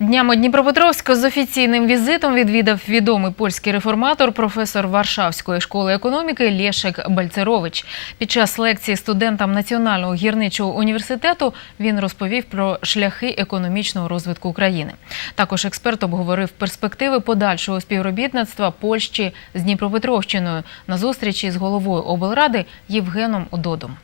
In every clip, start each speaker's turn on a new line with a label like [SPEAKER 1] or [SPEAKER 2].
[SPEAKER 1] Днями Дніпропетровська з офіційним візитом відвідав відомий польський реформатор, професор Варшавської школи економіки Лєшек Бальцерович. Під час лекції студентам Національного гірничого університету він розповів про шляхи економічного розвитку України. Також експерт обговорив перспективи подальшого співробітництва Польщі з Дніпропетровщиною на зустрічі з головою облради Євгеном Додом.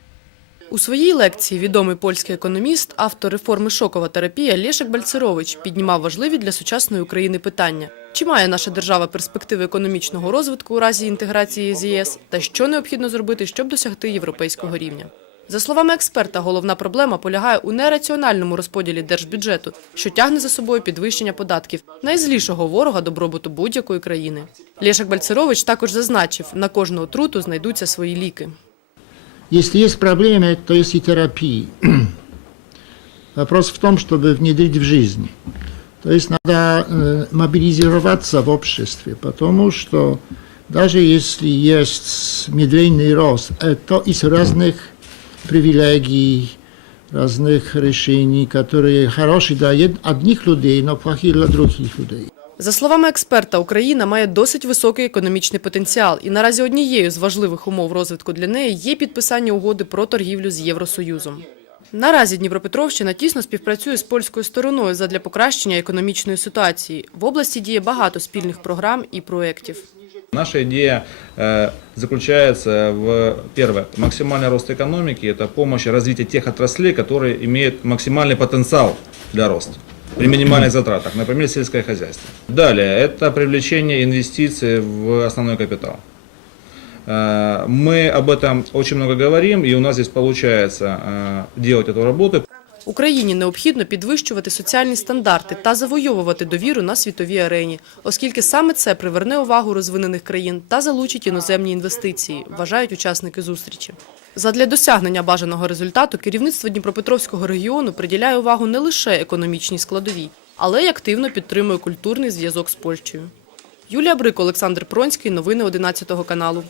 [SPEAKER 2] У своїй лекції відомий польський економіст, автор реформи шокова терапія Лєшек Бальцерович піднімав важливі для сучасної України питання. Чи має наша держава перспективи економічного розвитку у разі інтеграції з ЄС та що необхідно зробити, щоб досягти європейського рівня? За словами експерта, головна проблема полягає у нераціональному розподілі держбюджету, що тягне за собою підвищення податків, найзлішого ворога добробуту будь-якої країни. Лєшек Бальцерович також зазначив, на кожну отруту знайдуться свої ліки.
[SPEAKER 3] Если есть проблемы, то есть и терапии. Вопрос в том, чтобы внедрить в жизнь. То есть надо э, мобилизироваться в обществе, потому что даже если есть медленный рост, это из разных привилегий, разных решений, которые хорошие для од- одних людей, но плохие для других людей.
[SPEAKER 2] За словами експерта, Україна має досить високий економічний потенціал, і наразі однією з важливих умов розвитку для неї є підписання угоди про торгівлю з Євросоюзом. Наразі Дніпропетровщина тісно співпрацює з польською стороною задля покращення економічної ситуації. В області діє багато спільних програм і проєктів.
[SPEAKER 4] Наша идея э, заключается в, первое, максимальный рост экономики, это помощь развитию тех отраслей, которые имеют максимальный потенциал для роста При минимальных затратах, например, сельское хозяйство. Далее, это привлечение инвестиций в основной капитал. Э, Мы об этом очень много говорим, и у нас здесь получается э, делать эту работу.
[SPEAKER 2] Україні необхідно підвищувати соціальні стандарти та завойовувати довіру на світовій арені, оскільки саме це приверне увагу розвинених країн та залучить іноземні інвестиції, вважають учасники зустрічі. Задля досягнення бажаного результату керівництво Дніпропетровського регіону приділяє увагу не лише економічній складовій, але й активно підтримує культурний зв'язок з Польщею. Юлія Брик, Олександр Пронський. Новини 11 каналу.